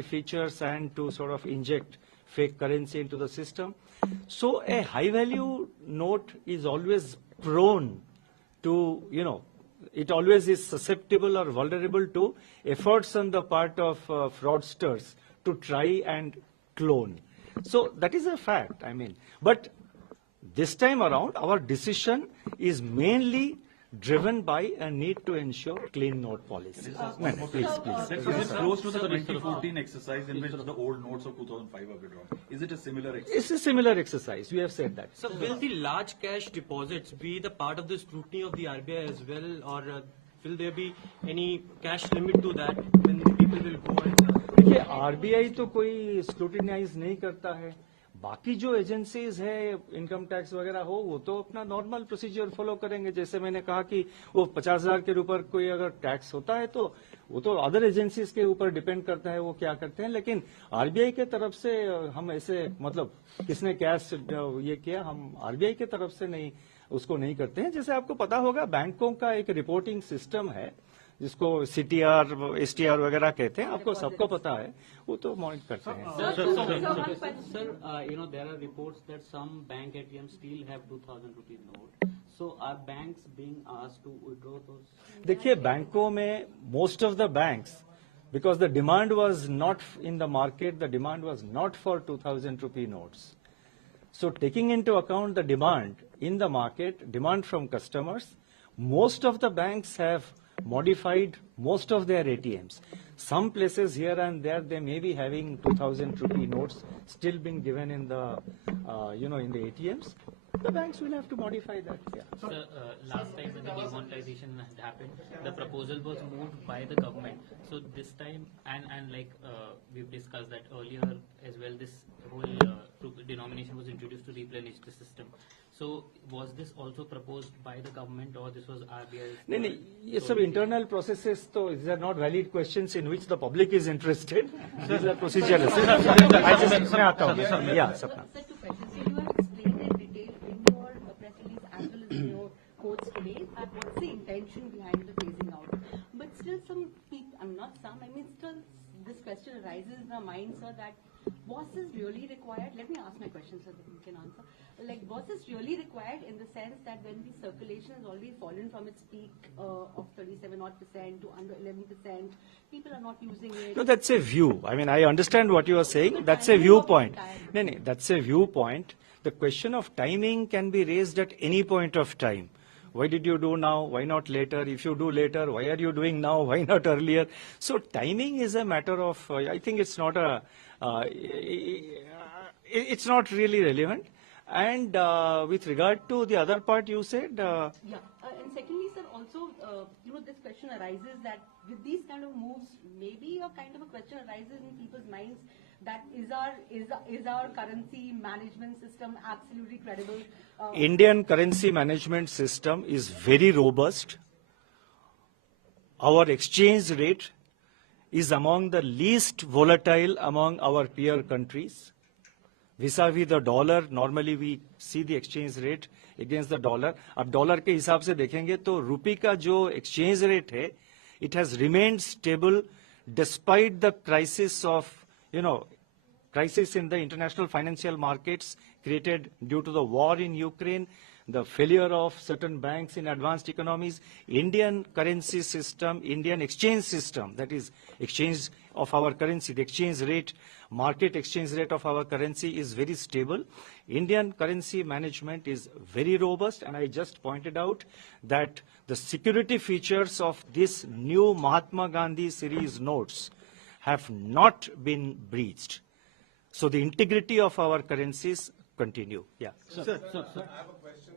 features and to sort of inject fake currency into the system. So a high value note is always prone to, it always is susceptible or vulnerable to efforts on the part of fraudsters to try and clone. So that is a fact, but this time around our decision is mainly driven by a need to ensure clean note policy. Please. This is close to the 2014 exercise in which the old notes of 2005 are withdrawn. Is it a similar exercise? It's a similar exercise. We have said that. So will the large cash deposits be the part of the scrutiny of the RBI as well, or will there be any cash limit to that when the people will go and... देखिए RBI तो कोई scrutinise नहीं करता है. बाकी जो agencies है income tax वगैरह हो वो तो अपना नॉर्मल प्रोसीजर फॉलो करेंगे. जैसे मैंने कहा कि वो 50,000 के ऊपर कोई अगर टैक्स होता है तो वो तो अदर एजेंसीज के ऊपर डिपेंड करता है वो क्या करते हैं. लेकिन आरबीआई के तरफ से हम ऐसे किसने कैश ये किया, हम आरबीआई के तरफ से नहीं उसको नहीं करते हैं. जैसे आपको पता होगा बैंकों का एक रिपोर्टिंग सिस्टम है जिसको सीटीआर एसटीआर वगैरह कहते हैं, आपको सबको पता है, वो तो मॉनिटर करते हैं. Sir, there are reports that some bank ATMs still have 2,000 rupee note. So are banks being asked to withdraw those? देखिए बैंकों में most of the banks, because the demand was not in the market, the demand was not for 2,000 rupee notes. So taking into account the demand in the market, demand from customers, most of the banks have modified most of their ATMs. Some places here and there they may be having 2,000 rupee notes still being given in the in the ATMs. The banks will have to modify that. Yeah. Sir, last time when the demonetization had happened, the proposal was moved by the government. So this time, and we've discussed that earlier as well, this whole denomination was introduced to replenish the system. So was this also proposed by the government or this was RBI? No. ये सब internal processes, so these are not valid questions in which the public is interested. These are procedural. मैं आता हूँ. Yeah, Sapna. Sir, two questions. So you have explained in detail in your press release as well as in your quotes today what's the intention behind the phasing out. But still some people, still this question arises in our mind, sir, that was this really required? Let me ask my question so that you can answer. Was this really required in the sense that when the circulation has already fallen from its peak of 37% to under 11%, people are not using it? No, that's a view. I understand what you are saying. That's a viewpoint. No, that's a viewpoint. The question of timing can be raised at any point of time. Why did you do now? Why not later? If you do later, why are you doing now? Why not earlier? So timing is a matter of, I think it's not it's not really relevant. And with regard to the other part you said... And secondly, sir, also, this question arises that with these kind of moves, maybe a kind of a question arises in people's minds that is our currency management system absolutely credible? Indian currency management system is very robust. Our exchange rate is among the least volatile among our peer countries. vis-a-vis the dollar, normally we see the exchange rate against the dollar. अब dollar के हिसाब से देखेंगे तो रुपये का जो exchange rate है, it has remained stable despite the crisis of, crisis in the international financial markets created due to the war in Ukraine, the failure of certain banks in advanced economies. Indian currency system, Indian exchange system, that is exchange of our currency, the exchange rate, market exchange rate of our currency is very stable. Indian currency management is very robust, and I just pointed out that the security features of this new Mahatma Gandhi series notes have not been breached. So the integrity of our currencies continue. Yeah. Sir, I have a question.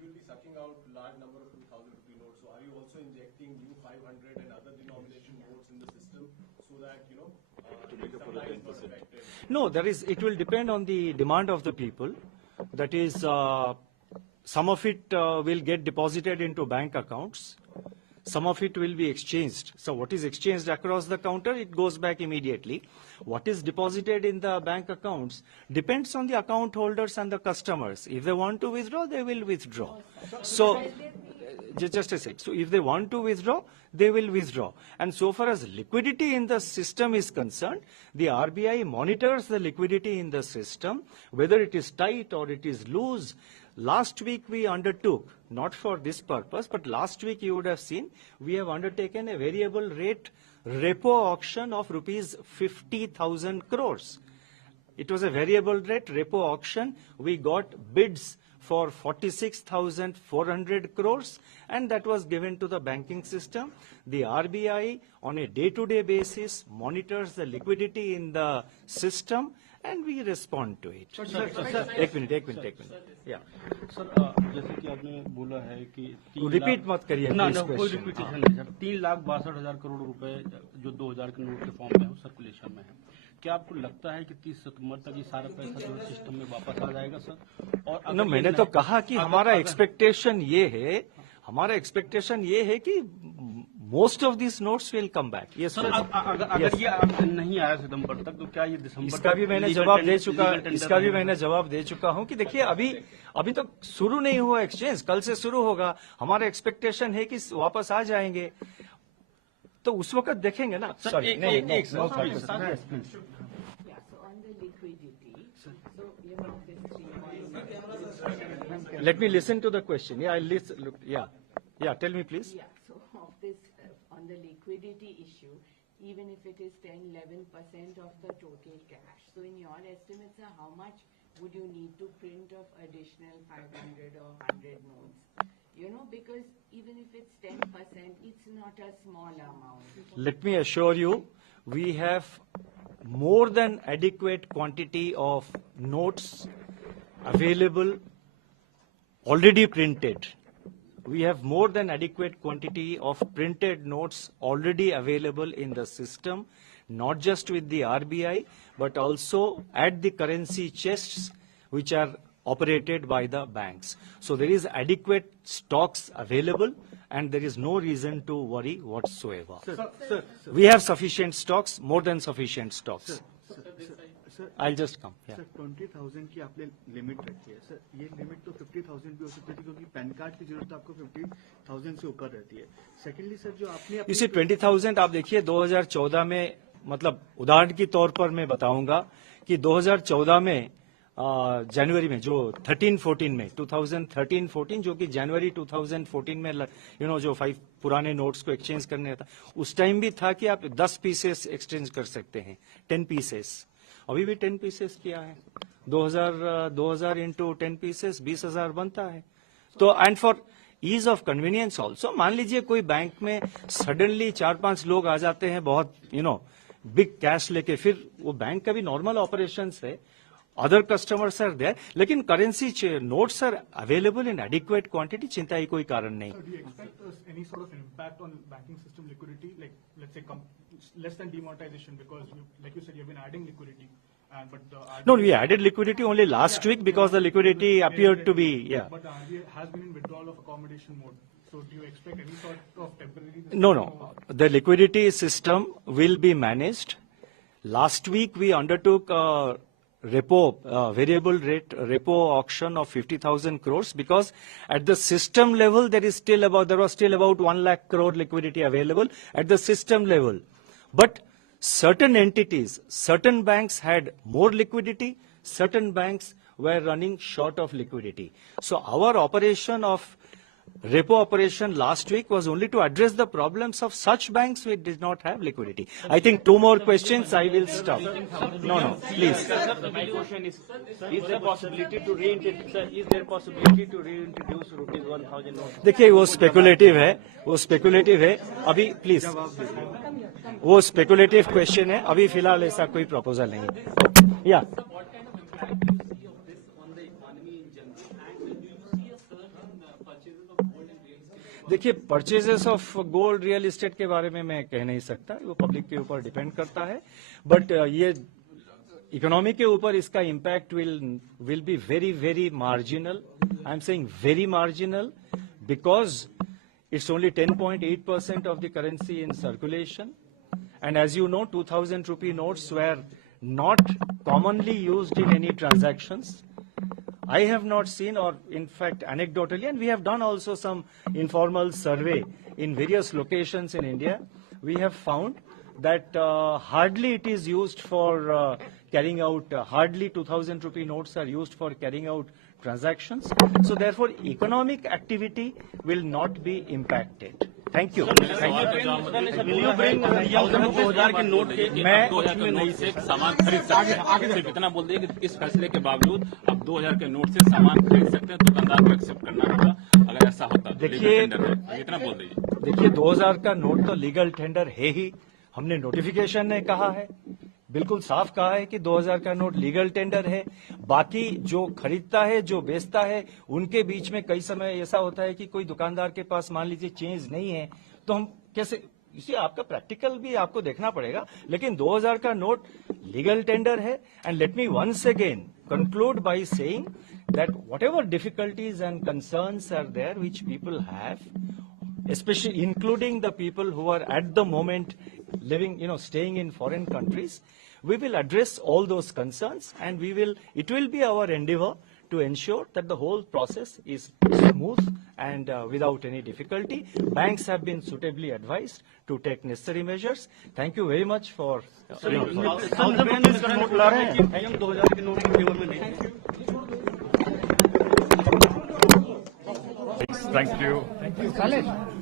You will be sucking out large number of 2,000 rupee notes. So are you also injecting new 500 and other denomination notes in the system so that, supply is not affected? No, it will depend on the demand of the people. That is, some of it will get deposited into bank accounts. Some of it will be exchanged. So what is exchanged across the counter, it goes back immediately. What is deposited in the bank accounts depends on the account holders and the customers. If they want to withdraw, they will withdraw. So just a sec. So if they want to withdraw, they will withdraw. And so far as liquidity in the system is concerned, the RBI monitors the liquidity in the system, whether it is tight or it is loose. Last week we undertook, not for this purpose, but last week you would have seen, we have undertaken a variable rate repo auction of rupees 50,000 crores. It was a variable rate repo auction. We got bids for 46,400 crores, and that was given to the banking system. The RBI on a day-to-day basis monitors the liquidity in the system, and we respond to it. एक minute या sir जैसे कि आपने बोला है कि repeat मत करिए ना please कोई question. रिपीटेशन नहीं सर 3,62,000 करोड़ रुपए जो 2000 के नोट के फॉर्म में है सर्कुलेशन में है, क्या आपको लगता है कि 30 सितंबर तक ये सारा पैसा जो सिस्टम में वापस आ जाएगा सर? और no, मैंने तो कहा कि हमारा एक्सपेक्टेशन ये है कि most of these notes will come back. Yes, sir अगर ये नहीं आया सितंबर तक तो क्या ये दिसंबर इसका भी मैंने जवाब दे चुका हूं कि देखिए अभी तो शुरू नहीं हुआ एक्सचेंज, कल से शुरू होगा. हमारा एक्सपेक्टेशन है कि वापस आ जाएंगे, तो उस वक्त देखेंगे ना. Sorry Yeah, so on the liquidity, so you know this 3 Let me listen to the question. Yeah, I'll listen. Look, yeah, tell me please. Yeah, so of this, on the liquidity issue, even if it is 10-11% of the total cash, so in your estimates, how much would you need to print of additional 500 or 100 notes? You know, because even if it's 10%, it's not a small amount. Let me assure you, we have more than adequate quantity of notes available, already printed. We have more than adequate quantity of printed notes already available in the system, not just with the RBI, but also at the currency chests which are operated by the banks. So there is adequate stocks available, and there is no reason to worry whatsoever. Sir, We have sufficient stocks, more than sufficient stocks. Sir I'll just come. Yeah. Sir 20,000 की आपने limit रखी है sir, ये limit तो 50,000 भी हो सकती थी क्योंकि पैन कार्ड की जरूरत आपको 50,000 से ऊपर रहती है. सेकेंडली सर जो आपने इसी 20,000 आप देखिए 2014 में, मतलब उदाहरण के तौर पर मैं बताऊंगा कि 2014 में जनवरी में जो 13-14 में 2013-14 जो कि जनवरी 2014 में जो 5 पुराने नोट्स को एक्सचेंज करने था, उस टाइम भी था कि आप 10 पीसेस एक्सचेंज कर सकते हैं, 10 पीसेस. अभी भी 10 पीसेस किया है. 2000 इंटू 10 पीसेस 20,000 बनता है. तो and for ease of convenience also, मान लीजिए कोई बैंक में सडनली 4-5 लोग आ जाते हैं बहुत बिग कैश लेके, फिर वो बैंक का भी नॉर्मल ऑपरेशन है, अदर कस्टमर्स आर देयर, लेकिन currency notes are available in adequate quantity, चिंता की कोई कारण नहीं. Do you expect any sort of impact on banking system liquidity, like let's say less than demonetization, because like you said, you've been adding liquidity, but the RBI, No, we added liquidity only last week because the liquidity appeared to be, but the RBI has been in withdrawal of accommodation mode. So do you expect any sort of temporary? No. The liquidity system will be managed. Last week we undertook a variable rate repo auction of 50,000 crores because at the system level there was still about 1 lakh crore liquidity available at the system level. But certain entities, certain banks had more liquidity, certain banks were running short of liquidity. So our operation of repo operation last week was only to address the problems of such banks which did not have liquidity. I think 2 more questions, I will stop. No, please. My question is there possibility to reintroduce rupees 1,000 notes? देखिए वो speculative है अभी, please. वो speculative question है, अभी फिलहाल ऐसा कोई प्रपोजल नहीं है. या देखिए, purchases of gold real estate के बारे में मैं कह नहीं सकता, वो पब्लिक के ऊपर डिपेंड करता है. बट ये इकोनॉमी के ऊपर इसका impact will be very very marginal. I am saying very marginal because it's only 10.8% of the currency in circulation. And as you know, 2,000 rupee notes were not commonly used in any transactions. I have not seen, or in fact anecdotally, and we have done also some informal survey in various locations in India, we have found that hardly it is used for carrying out, hardly 2,000 rupee notes are used for carrying out transactions. So therefore economic activity will not be impacted. Thank you. Will you bring 2000 के note के मैं 2000 के note से सामान खरीद सकते हैं। सिर्फ इतना बोल दें कि इस फैसले के बावजूद अब 2000 के नोट से सामान खरीद सकते हैं, दुकानदार को एक्सेप्ट करना होगा अगर ऐसा होता है। देखिए, इतना बोल दीजिए। देखिए 2000 का नोट तो लीगल टेंडर है ही, हमने नोटिफिकेशन में कहा है, बिल्कुल साफ कहा है कि 2000 का नोट लीगल टेंडर है। बाकी जो खरीदता है, जो बेचता है, उनके बीच में कई समय ऐसा होता है कि कोई दुकानदार के पास मान लीजिए चेंज नहीं है, तो हम कैसे, इसी आपका प्रैक्टिकल भी आपको देखना पड़ेगा। लेकिन 2000 का नोट लीगल टेंडर है। And let me once again conclude by saying that whatever difficulties and concerns are there which people have, especially including the people who are at the moment living, staying in foreign countries, we will address all those concerns, and it will be our endeavor to ensure that the whole process is smooth and without any difficulty. Banks have been suitably advised to take necessary measures. Thank you very much for. Note ला रहे हैं कि हम 2000 के note के favour में नहीं। Thank you. Thank you.